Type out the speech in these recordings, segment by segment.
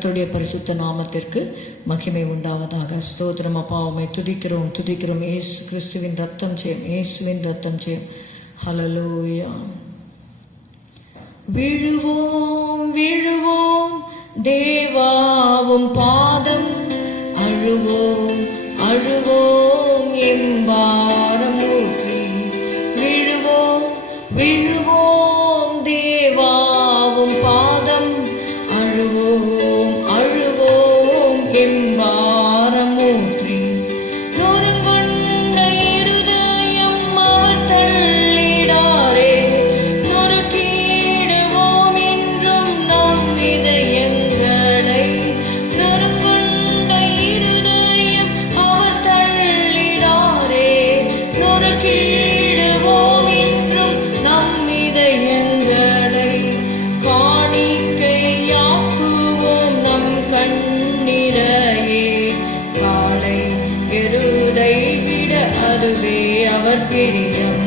கர்த்தருடைய பரிசுத்த நாமத்திற்கு மகிமை உண்டாவதாக. ஸ்தோத்திரம் அப்பா, உம்மை துதிக்கிறோம். இயேசு கிறிஸ்துவின் ரத்தம் ஜெயம், இயேசுவின் ரத்தம் ஜெயம். ஹல்லேலூயா. விழுவோம் தேவாவும் பாதம், அழுவோம் எம்பாரம் ஊற்றி. விழுவோம் தேவாவும் பாதம், அழுவோம் எம்பாரம் ஊற்றி. நொறுங்குண்ட இருதயம் அவர் தள்ளிடாரே, நொறுக்கிடுவோம் என்றும் நம் இதயங்களை. நொறுங்குண்ட இருதயம் அவர் தள்ளிடாரே, நொறுக்கிடுவோம் என்றும் நம் இதயங்களை. காணிக்கையாக்குவோம் நம் கண்ணீரையே, காளை எருதை விட அதுவே அவர் பிரியம்.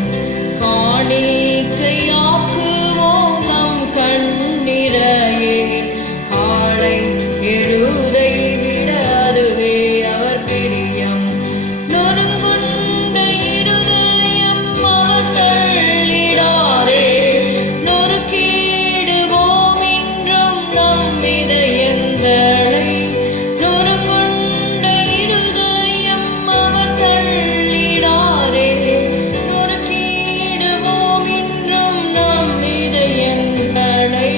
காணிக்கையாக்குவோம் நம் கண்ணீரையே, காளை எருதை விட அதுவே அவர் பிரியம். நொறுங்குண்ட இருதயம் அவர் தள்ளிடாரே, நொறுக்கிடுவோம் என்றும் நம் இதயங்களை. நொறுங்குண்ட இருதயம் அவர் தள்ளிடாரே, நொறுக்கிடுவோம் என்றும் நம் இதயங்களை.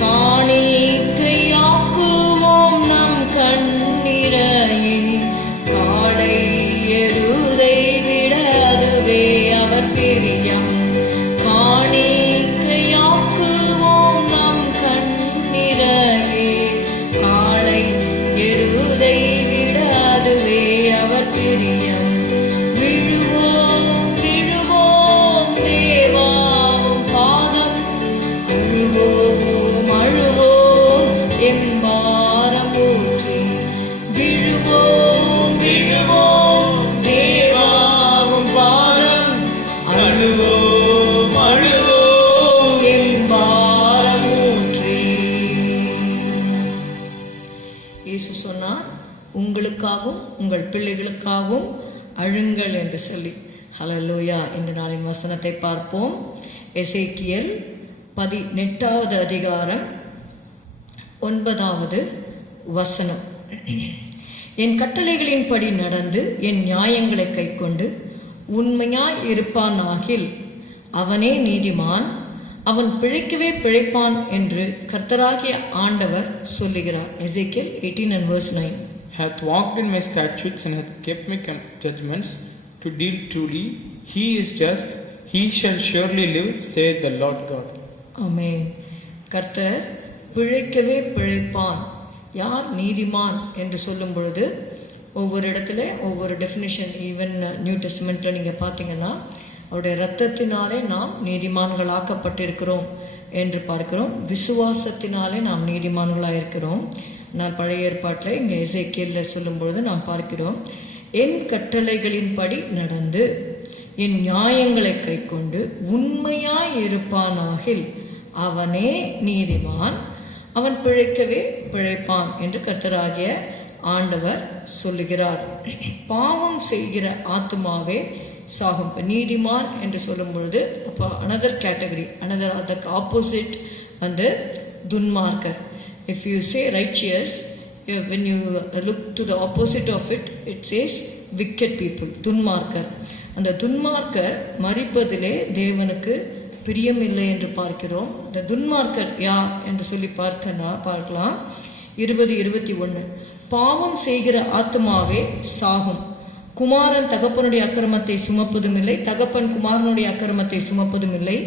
காணிக்கையாக்குவோம் நம் கண்ணீரையே, காளை எருதை விட அதுவே அவர் பிரியம். காணிக்கையாக்குவோம் நம் கண்ணீரையே, காளை எருதை விட அதுவே அவர் பிரியம். விழுவோம் தேவாவும் பாதம், அழுவோம் எம்பாரம் ஊற்றி. விழுவோம் தேவாவும் பாதம், அழுவோம் எம்பாரம் ஊற்றி. இயேசு சொன்னார், உங்களுக்காகவும் உங்கள் பிள்ளைகளுக்காகவும் அழுங்கள் என்று சொல்லி. ஹல்லேலூயா. இந்த நாளின் வசனத்தை பார்ப்போம். எசேக்கியேல் 18வது அதிகாரம் 9வது வசனம். என் கட்டளைகளின்படி நடந்து என் நியாயங்களை கைக்கொண்டு உண்மையாய் இருப்பானாகில் அவனே நீதிமான், அவன் பிழைக்கவே பிழைப்பான் என்று கர்த்தராகிய ஆண்டவர் சொல்லுகிறார். எசேக்கியேல் 18 and verse 9. Hath walked in my statutes and hath kept my judgments to deal truly. He is just, he shall surely live, saith the Lord God. ஆமென். கர்த்தர் பிழைக்கவே பிழைப்பான். யார் நீதிமான் என்று சொல்லும் பொழுது ஒவ்வொரு இடத்துல ஒவ்வொரு டெஃபினிஷன். ஈவன் நியூ டெஸ்டமெண்ட்ல நீங்க பார்த்தீங்கன்னா அவருடைய இரத்தத்தினாலே நாம் நீதிமான்களாக்கப்பட்டிருக்கிறோம் என்று பார்க்கிறோம். விசுவாசத்தினாலே நாம் நீதிமான்களாக இருக்கிறோம். நான் பழைய ஏற்பாட்டில் இங்கே எசேக்கியேல்ல சொல்லும் பொழுது நாம் பார்க்கிறோம், என் கட்டளைகளின்படி நடந்து என் நியாயங்களை கைக்கொண்டு உண்மையாய் இருப்பானாகில் அவனே நீதிமான், அவன் பிழைக்கவே பிழைப்பான் என்று கர்த்தராகிய ஆண்டவர் சொல்லுகிறார். பாவம் செய்கிற ஆத்துமாவே சாகும். நீதிமான் என்று சொல்லும் பொழுது அப்போ அனதர் கேட்டகரி, அதற்கு ஆப்போசிட் வந்து துன்மார்க்கர். If you say righteous, when you look to the opposite of it, it says wicked people, துன்மார்க்கர். அந்த துன்மார்க்கர் மரிப்பதிலே தேவனுக்கு பிரியமில்லை என்று பார்க்கிறோம். இந்த துன்மார்க்கர் யார் என்று சொல்லி பார்க்கலாம். 20:21. பாவம் செய்கிற ஆத்மாவே சாகும். குமாரன் தகப்பனுடைய அக்கிரமத்தை சுமப்பதும் இல்லை, தகப்பன் குமாரனுடைய அக்கிரமத்தை சுமப்பதும் இல்லை.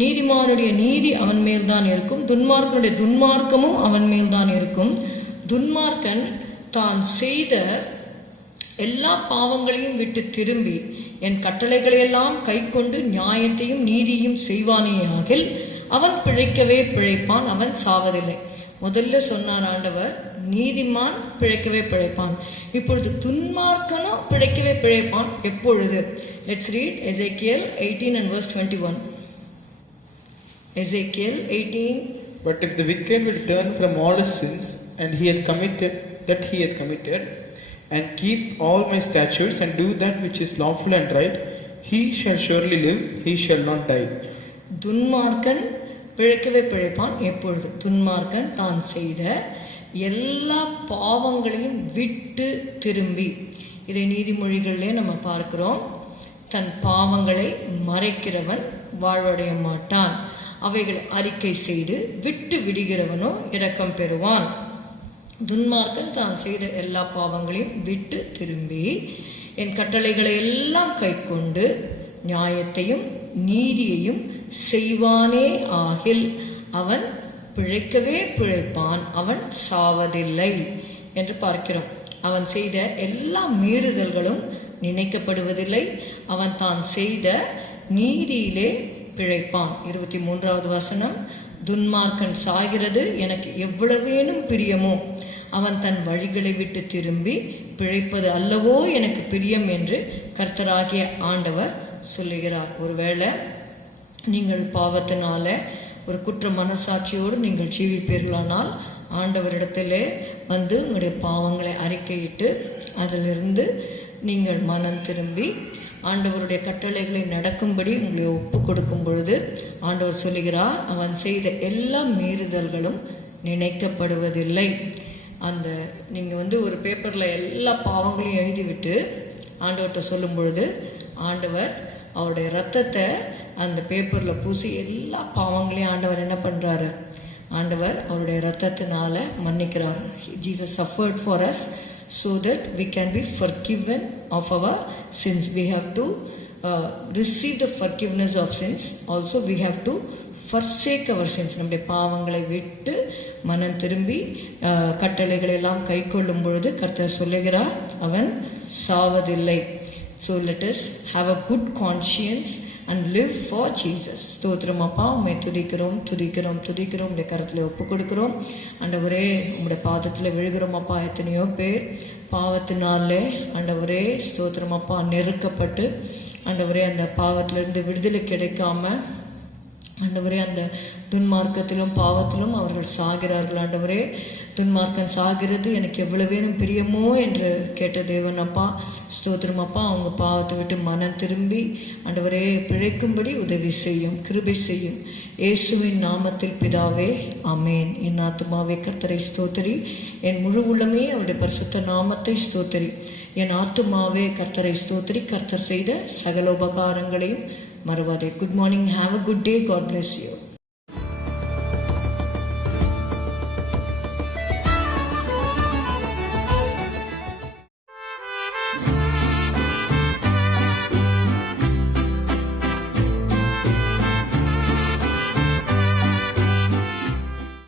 நீதிமானுடைய நீதி அவன் மேல்தான் இருக்கும், துன்மார்க்கனுடைய துன்மார்க்கமும் அவன் மேல்தான் இருக்கும். துன்மார்க்கன் தான் செய்த எல்லா பாவங்களையும் விட்டு திரும்பி என் கட்டளைகளையெல்லாம் கைக்கொண்டு நியாயத்தையும் நீதியும் செய்வானேயாகில் அவன் பிழைக்கவே பிழைப்பான், அவன் சாவதில்லை. முதல்ல சொன்னார் ஆண்டவர், நீதிமான் பிழைக்கவே பிழைப்பான். இப்பொழுது துன்மார்க்கனும் பிழைக்கவே பிழைப்பான். எப்பொழுது? Let's read Ezekiel 18 and verse 21. Ezekiel 18. But if the wicked will turn from all his sins and he hath committed, and keep all my statutes, and do that which is lawful and right, he shall surely live, he shall not die. துன்மார்க்கன் பிழைக்கவே பிழைப்பான். எப்பொழுது? துன்மார்க்கன் தான் செய்த எல்லா பாவங்களையும் விட்டு திரும்பி. இதை நீதிமொழிகளிலே நம்ம பார்க்கிறோம். தன் பாவங்களை மறைக்கிறவன் வாழ்வடைய மாட்டான், அவைகளை அறிக்கை செய்து விட்டு விடுகிறவனோ இரக்கம் பெறுவான். துன்மார்க்கன் தான் செய்த எல்லா பாவங்களையும் விட்டு திரும்பி என் கட்டளைகளை எல்லாம் கைக்கொண்டு நியாயத்தையும் நீதியையும் செய்வானே ஆகில் அவன் பிழைக்கவே பிழைப்பான், அவன் சாவதில்லை என்று பார்க்கிறோம். அவன் செய்த எல்லா மீறுதல்களும் நினைக்கப்படுவதில்லை, அவன் தான் செய்த நீதியிலே பிழைப்பான். 23வது வசனம், துன்மார்க்கன் சாகிறது எனக்கு எவ்வளவேனும் பிரியமோ, அவன் தன் வழிகளை விட்டு திரும்பி பிழைப்பது அல்லவோ எனக்கு பிரியம் என்று கர்த்தராகிய ஆண்டவர் சொல்லுகிறார். ஒருவேளை நீங்கள் பாவத்தினால ஒரு குற்ற மனசாட்சியோடு நீங்கள் ஜீவிப்பீர்களானால் ஆண்டவரிடத்திலே வந்து உங்களுடைய பாவங்களை அறிக்கையிட்டு அதிலிருந்து நீங்கள் மனம் திரும்பி ஆண்டவருடைய கட்டளைகளை நடக்கும்படி உங்களை ஒப்பு கொடுக்கும் பொழுது ஆண்டவர் சொல்லுகிறார், அவன் செய்த எல்லா மீறுதல்களும் நினைக்கப்படுவதில்லை. அந்த நீங்கள் ஒரு பேப்பரில் எல்லா பாவங்களையும் எழுதிவிட்டு ஆண்டவர்கிட்ட சொல்லும் பொழுது ஆண்டவர் அவருடைய ரத்தத்தை அந்த பேப்பரில் பூசி எல்லா பாவங்களையும் ஆண்டவர் என்ன பண்ணுறாரு? ஆண்டவர் அவருடைய ரத்தத்தினால மன்னிக்கிறார். Jesus suffered for us so that we can be forgiven of our sins. We have to receive the forgiveness of sins. Also we have to forsake our sins. நம்முடைய பாவங்களை விட்டு மனம் திரும்பி கட்டளைகளை எல்லாம் கை கொள்ளும் பொழுது கர்த்தர் சொல்லுகிறார், அவன் சாவதில்லை. So let us have a good conscience and live for Jesus. ஸ்தோத்திரம் அப்பா, உம்மை துதிக்கிறோம் துதிக்கிறோம் துதிக்கிறோம். உடைய கரத்தில் ஒப்பு கொடுக்கிறோம் ஆண்டவரே. உங்களுடைய பாதத்தில் விழுகிறோம் அப்பா. எத்தனையோ பேர் பாவத்தினாலே ஆண்டவரே ஸ்தோத்திரம் அப்பா நெருக்கப்பட்டு ஆண்டவரே அந்த பாவத்திலிருந்து விடுதலை கிடைக்காம ஆண்டவரே அந்த துன்மார்க்கத்திலும் பாவத்திலும் அவர்கள் சாகிறார்கள். ஆண்டவரே, துன்மார்க்கன் சாகிறது எனக்கு எவ்வளவேனும் பிரியமோ என்று கேட்ட தேவன் அப்பா, ஸ்தோத்திரம் அப்பா. அவங்க பாவத்தை விட்டு மனம் திரும்பி ஆண்டவரே பிழைக்கும்படி உதவி செய்யும், கிருபை செய்யும். இயேசுவின் நாமத்தில் பிதாவே, ஆமேன். என் ஆத்துமாவே கர்த்தரை ஸ்தோத்திரி, என் முழு உள்ளமே அவருடைய பரிசுத்த நாமத்தை ஸ்தோத்திரி. என் ஆத்துமாவே கர்த்தரை ஸ்தோத்திரி, கர்த்தர் செய்த சகல உபகாரங்களையும் மறவாதே. Good morning, have a good day, God bless you.